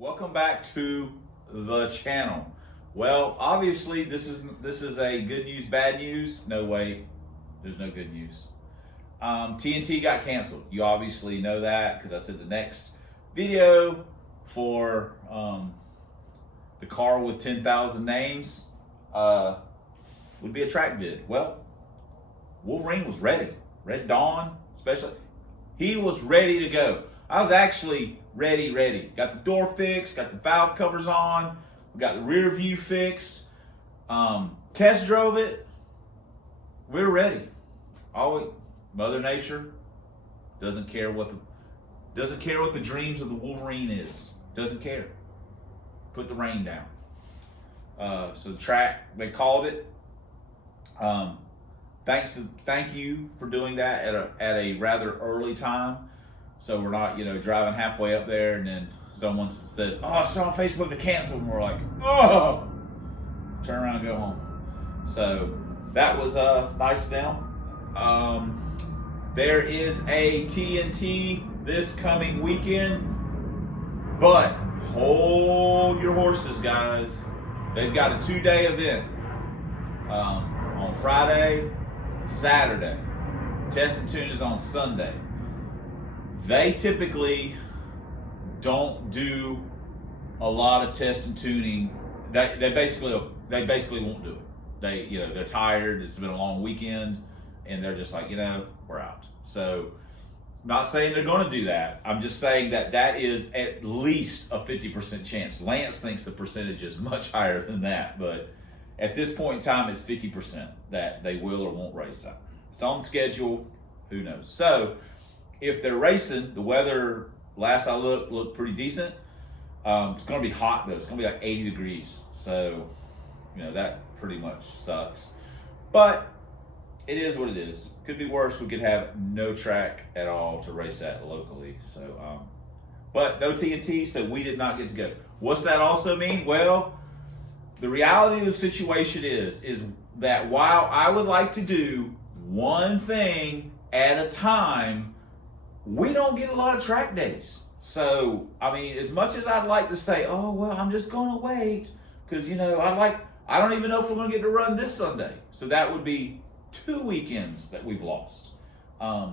Welcome back to the channel. Well, obviously this is a good news, bad news. No way, there's no good news. TNT got canceled. You obviously know that because I said the next video for the car with 10,000 names would be a track vid. Well, Wolverine was ready. Red Dawn, especially, he was ready to go. I was actually ready. Got the door fixed, got the valve covers on, we got the rear view fixed, test drove it. We were ready. Always, Mother Nature doesn't care what the dreams of the Wolverine is. Doesn't care. Put the rain down. So the track, they called it. Thank you for doing that at a rather early time. So we're not, driving halfway up there and then someone says, "Oh, I saw on Facebook to cancel," and we're like, "Oh!" Turn around and go home. So that was nice of them. There is a TNT this coming weekend, but hold your horses, guys. They've got a 2-day event on Friday, Saturday. Test and tune is on Sunday. They typically don't do a lot of test and tuning. They basically won't do it. They're tired. It's been a long weekend, and they're just like, we're out. So, not saying they're going to do that. I'm just saying that is at least a 50% chance. Lance thinks the percentage is much higher than that, but at this point in time, it's 50% that they will or won't race out. It's on schedule. Who knows? So, if they're racing, the weather, last I looked pretty decent. It's going to be hot though. It's going to be like 80 degrees. So, that pretty much sucks. But it is what it is. Could be worse. We could have no track at all to race at locally. So, but no TNT, so we did not get to go. What's that also mean? Well, the reality of the situation is that while I would like to do one thing at a time, we don't get a lot of track days. So, as much as I'd like to say, "Oh, well, I'm just going to wait," because, I don't even know if we're going to get to run this Sunday. So that would be 2 weekends that we've lost. And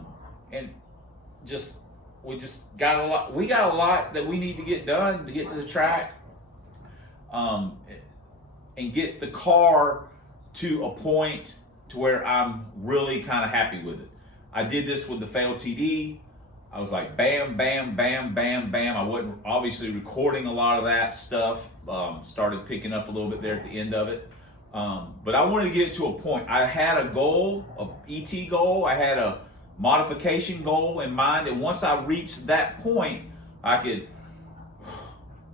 we got a lot that we need to get done to get to the track, and get the car to a point to where I'm really kind of happy with it. I did this with the failed TD. I was like, bam, bam, bam, bam, bam. I wasn't obviously recording a lot of that stuff. Started picking up a little bit there at the end of it. But I wanted to get it to a point. I had a goal, a ET goal. I had a modification goal in mind. And once I reached that point, I could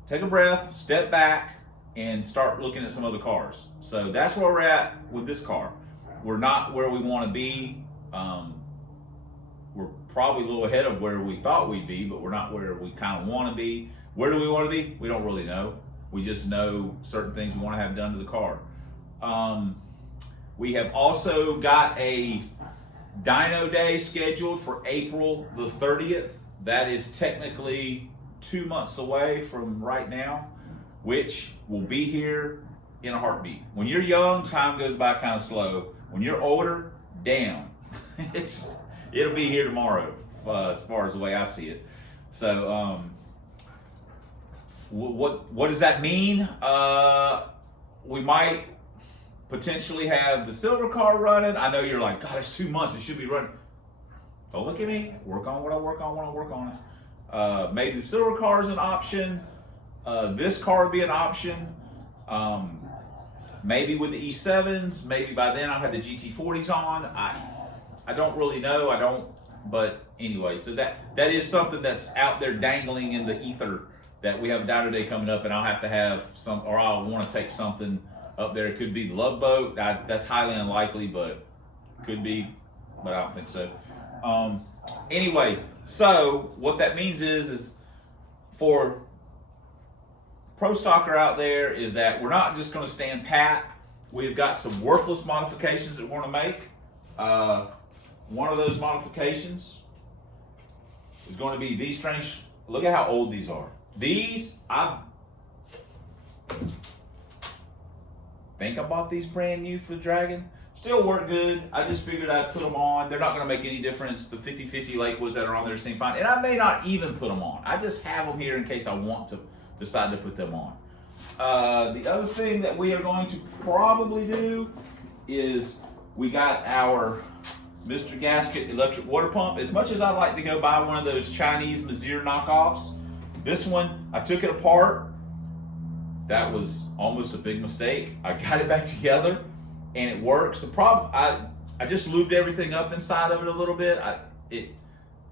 take a breath, step back, and start looking at some other cars. So that's where we're at with this car. We're not where we want to be. We're probably a little ahead of where we thought we'd be, but we're not where we kind of want to be. Where do we want to be? We don't really know. We just know certain things we want to have done to the car. We have also got a dyno day scheduled for April the 30th. That is technically 2 months away from right now, which will be here in a heartbeat. When you're young, time goes by kind of slow. When you're older, damn, it'll be here tomorrow, as far as the way I see it. So, what does that mean? We might potentially have the silver car running. I know you're like, "God, it's 2 months. It should be running." Don't look at me. Work on what I work on when I work on it. Maybe the silver car is an option. This car would be an option. Maybe with the E7s. Maybe by then I'll have the GT40s on. I don't really know. But anyway, so that is something that's out there dangling in the ether, that we have a dyno day coming up, and I'll have to have or I'll want to take something up there. It could be the Love Boat. That's highly unlikely, but could be, but I don't think so. Anyway, so what that means is for pro stocker out there is that we're not just going to stand pat. We've got some worthless modifications that we're going to make. One of those modifications is going to be these strange. Look at how old these are. These, I think I bought these brand new for the Dragon. Still work good. I just figured I'd put them on. They're not going to make any difference. The 50/50 lakewoods that are on there seem fine. And I may not even put them on. I just have them here in case I want to decide to put them on. The other thing that we are going to probably do is we got our Mr. Gasket electric water pump. As much as I like to go buy one of those Chinese Mazir knockoffs, this one, I took it apart. That was almost a big mistake. I got it back together and it works. The problem, I just lubed everything up inside of it a little bit. It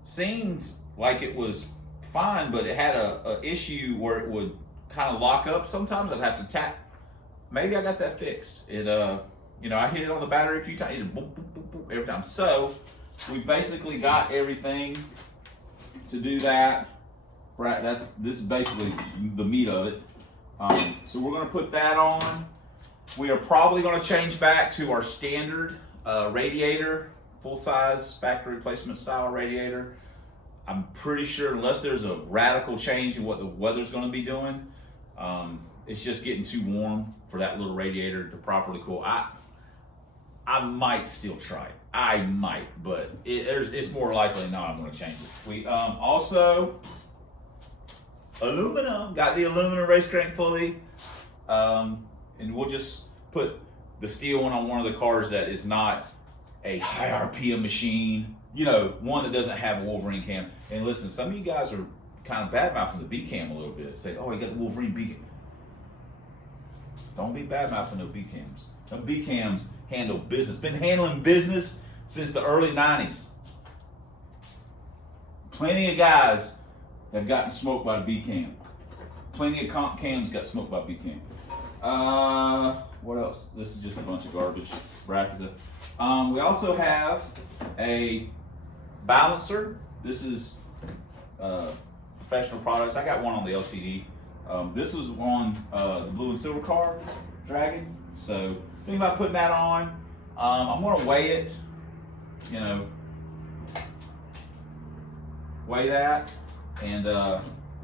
seemed like it was fine, but it had a issue where it would kind of lock up sometimes. I'd have to tap. Maybe I got that fixed. It, you know, I hit it on the battery a few times. It boop, boop, boop, boop, every time. So we basically got everything to do that. Right, this is basically the meat of it. So we're going to put that on. We are probably going to change back to our standard radiator, full-size factory replacement style radiator. I'm pretty sure unless there's a radical change in what the weather's going to be doing, it's just getting too warm for that little radiator to properly cool. I might still try it. I might, but it's more likely not I'm going to change it. We also, aluminum, got the aluminum race crank pulley, and we'll just put the steel one on one of the cars that is not a high RPM machine, you know, one that doesn't have a Wolverine cam. And listen, some of you guys are kind of bad-mouthing the B cam a little bit. Say, oh, you got the Wolverine B cam. Don't be bad-mouthing no B cams. Them B cams handle business. Been handling business since the early 90s. Plenty of guys have gotten smoked by the B cam. Plenty of comp cams got smoked by B cam. What else? This is just a bunch of garbage brackets. We also have a balancer. This is professional products. I got one on the LTD. This was on the blue and silver car, Dragon. So think about putting that on. I'm gonna weigh it, you know, weigh that and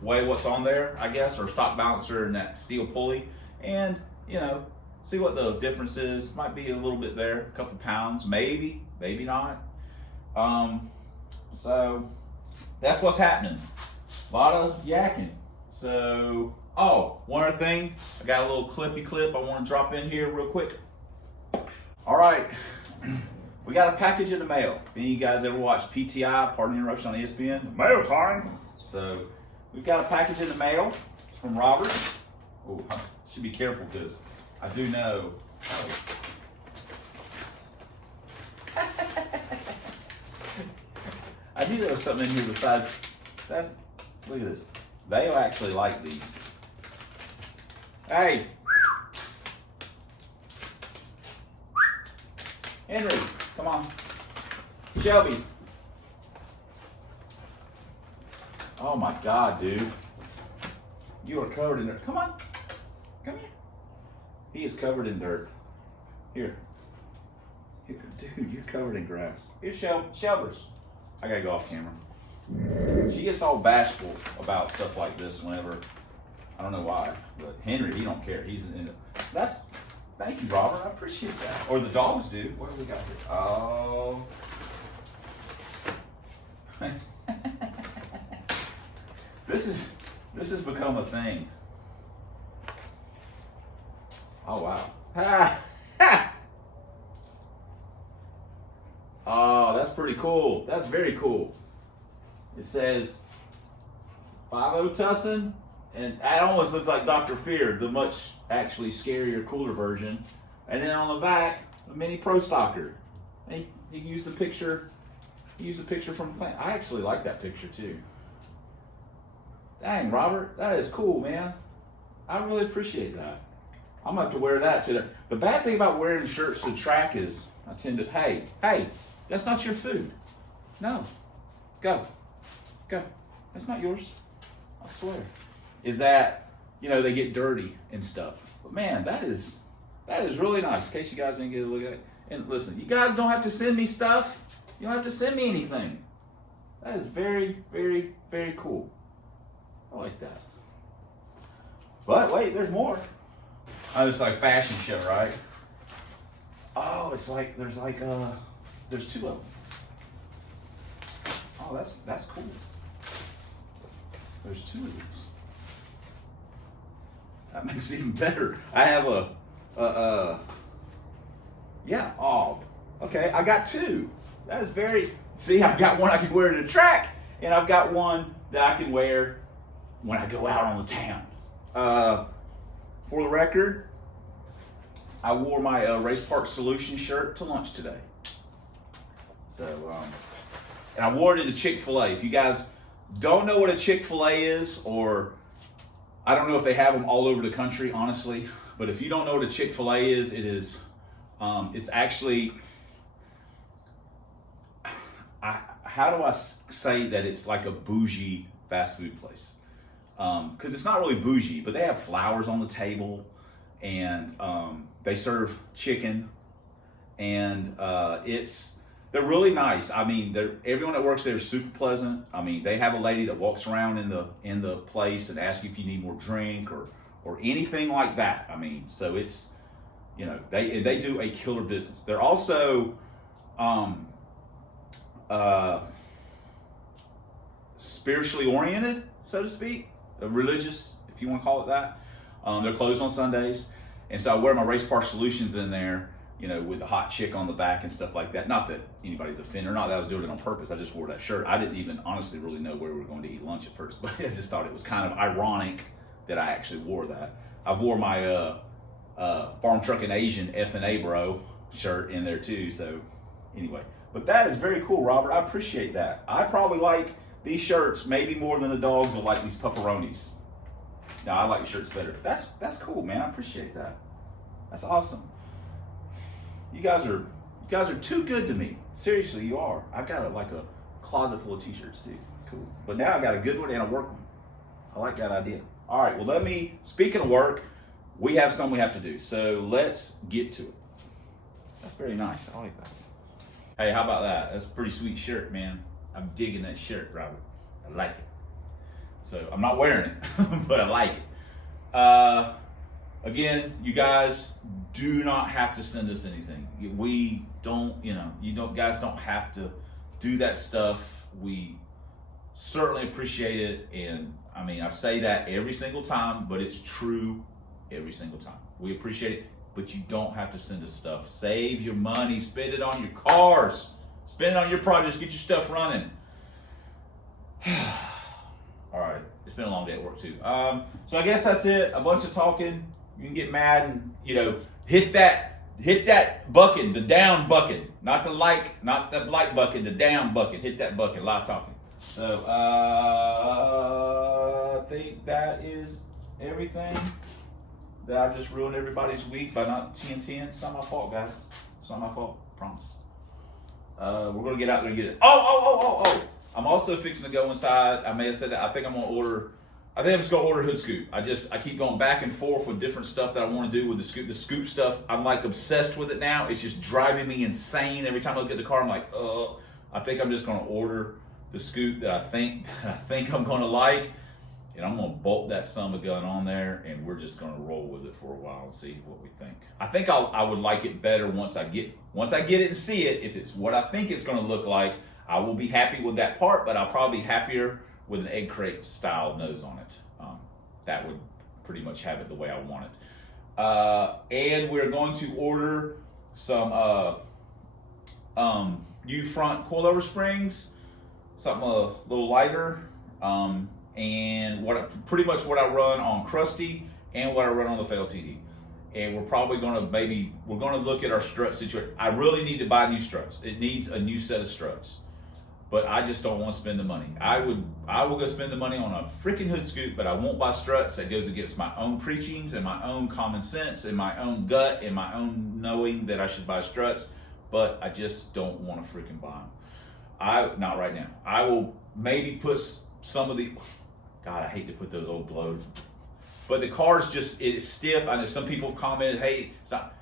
weigh what's on there, I guess, or stock balancer and that steel pulley, and you know, see what the difference is. Might be a little bit there, a couple pounds, maybe, maybe not. So that's what's happening. A lot of yakking. So, oh, one other thing, I got a little clippy clip I want to drop in here real quick. All right, we got a package in the mail. If any of you guys ever watched PTI, Pardon the Interruption on ESPN, mail time. So we've got a package in the mail. It's from Robert. Oh, I should be careful because I do know. Oh. I knew there was something in here besides, look at this. They'll actually like these. Hey. Henry, come on. Shelby. Oh my God, dude. You are covered in dirt. Come on. Come here. He is covered in dirt. Here. Here. Dude, you're covered in grass. Here's Shelvers. I gotta go off camera. She gets all bashful about stuff like this whenever, I don't know why, but Henry, he don't care. He's in it. Thank you, Robert. I appreciate that. Or the dogs do. What do we got here? Oh. This has become a thing. Oh wow. Oh, that's pretty cool. That's very cool. It says 5-0 Tussin, and that almost looks like Dr. Fear, the much actually scarier, cooler version. And then on the back, the mini Pro Stocker. He used the picture. He used the picture from the plant. I actually like that picture too. Dang, Robert, that is cool, man. I really appreciate that. I'm gonna have to wear that today. The bad thing about wearing shirts to track is I tend to, hey, that's not your food. No, go. That's not yours. I swear. Is that, you know, they get dirty and stuff. But man, that is really nice. In case you guys didn't get a look at it. And listen, you guys don't have to send me stuff. You don't have to send me anything. That is very, very, very cool. I like that. But wait, there's more. Oh, it's like fashion show, right? Oh, it's like there's two of them. Oh, that's cool. There's two of these. That makes it even better. I have yeah. Oh, okay. I got two. That is very. See, I've got one I can wear to the track, and I've got one that I can wear when I go out on the town. For the record, I wore my Race Park Solution shirt to lunch today. So, and I wore it into Chick-fil-A. If you guys don't know what a Chick-fil-A is, or I don't know if they have them all over the country, honestly, but if you don't know what a Chick-fil-A is, it is, it's actually, how do I say that it's like a bougie fast food place? Because it's not really bougie, but they have flowers on the table, and they serve chicken, and they're really nice. I mean, everyone that works there is super pleasant. I mean, they have a lady that walks around in the place and asks you if you need more drink or anything like that. I mean, so it's, you know, they do a killer business. They're also spiritually oriented, so to speak, religious, if you want to call it that. They're closed on Sundays, and so I wear my Race Park Solutions in there, you know, with the hot chick on the back and stuff like that. Not that anybody's offended, or not that I was doing it on purpose. I just wore that shirt. I didn't even honestly really know where we were going to eat lunch at first, but I just thought it was kind of ironic that I actually wore that. I wore my Farm Truckin' Asian F&A bro shirt in there too. So anyway, but that is very cool, Robert. I appreciate that. I probably like these shirts maybe more than the dogs will like these pepperonis. No, I like shirts better. That's cool, man. I appreciate that. That's awesome. You guys are too good to me. Seriously, you are. I got a closet full of t-shirts too. Cool. But now I got a good one and a work one. I like that idea. All right, well, speaking of work, we have something we have to do. So let's get to it. That's very nice. I like that. Hey, how about that? That's a pretty sweet shirt, man. I'm digging that shirt, Robert. I like it. So I'm not wearing it, but I like it. Again, you guys do not have to send us anything. We don't, guys don't have to do that stuff. We certainly appreciate it. And I mean, I say that every single time, but it's true every single time. We appreciate it, but you don't have to send us stuff. Save your money, spend it on your cars, spend it on your projects, get your stuff running. All right, it's been a long day at work too. So I guess that's it. A bunch of talking. You can get mad and hit that button, the down button, not the like button, the down button. Hit that button. Live talking. So I think that is everything. That I've just ruined everybody's week by not TNTing. It's not my fault, guys. It's not my fault. Promise. We're gonna get out there and get it. Oh! I'm also fixing to go inside. I may have said that. I think I'm just gonna order hood scoop. I keep going back and forth with different stuff that I want to do with the scoop. The scoop stuff, I'm like obsessed with it now. It's just driving me insane. Every time I look at the car, I'm like, I think I'm just gonna order the scoop that I think I'm gonna like, and I'm gonna bolt that son of a gun on there, and we're just gonna roll with it for a while and see what we think. I think I would like it better once I get it and see it. If it's what I think it's gonna look like, I will be happy with that part, but I'll probably be happier with an egg crate style nose on it. That would pretty much have it the way I want it. And we're going to order some U-front coilover springs, something a little lighter, and pretty much what I run on Krusty and what I run on the FLTD. And we're probably going to look at our strut situation. I really need to buy new struts. It needs a new set of struts. But I just don't want to spend the money. I will go spend the money on a freaking hood scoop, but I won't buy struts. That goes against my own preachings and my own common sense and my own gut and my own knowing that I should buy struts. But I just don't want to freaking buy them. Not right now. I will maybe put some of the, God, I hate to put those old blows. But the car's it's stiff. I know some people have commented, hey, it's not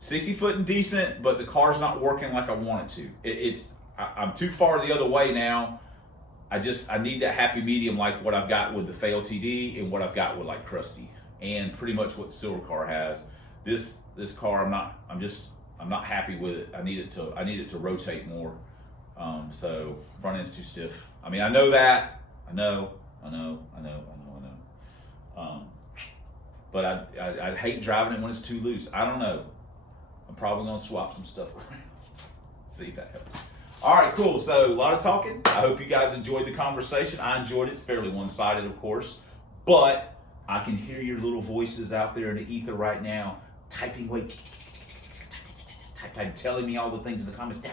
60 foot and decent, but the car's not working like I want it to. I'm too far the other way now. I need that happy medium like what I've got with the FLTD and what I've got with like Krusty. and pretty much what the silver car has. This car, I'm not happy with it. I need it to rotate more. So front end's too stiff. I mean, I know that. I know. But I hate driving it when it's too loose. I don't know. I'm probably gonna swap some stuff around. See if that helps. All right, cool. So a lot of talking. I hope you guys enjoyed the conversation. I enjoyed it. It's fairly one-sided, of course, but I can hear your little voices out there in the ether right now, typing away, telling me all the things in the comments. I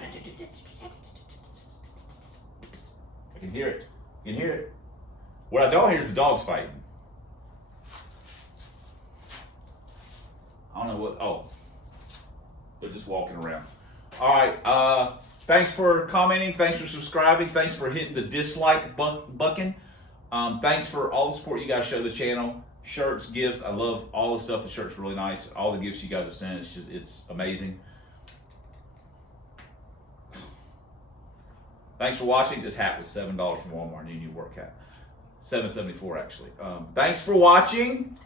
can hear it. You can hear it. What I don't hear is the dogs fighting. I don't know what. Oh, they're just walking around. All right. Thanks for commenting. Thanks for subscribing. Thanks for hitting the dislike button. Thanks for all the support you guys show the channel. Shirts, gifts. I love all the stuff. The shirt's really nice. All the gifts you guys have sent. It's amazing. Thanks for watching. This hat was $7 from Walmart. New work hat. $7.74 actually. Thanks for watching.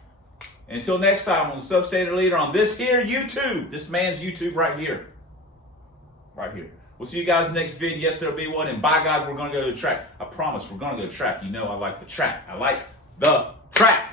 Until next time on the Substandard Leader on this here YouTube. This man's YouTube right here. Right here. We'll see you guys in the next video. Yes, there'll be one. And by God, we're going to go to the track. I promise we're going to go to the track. You know I like the track. I like the track.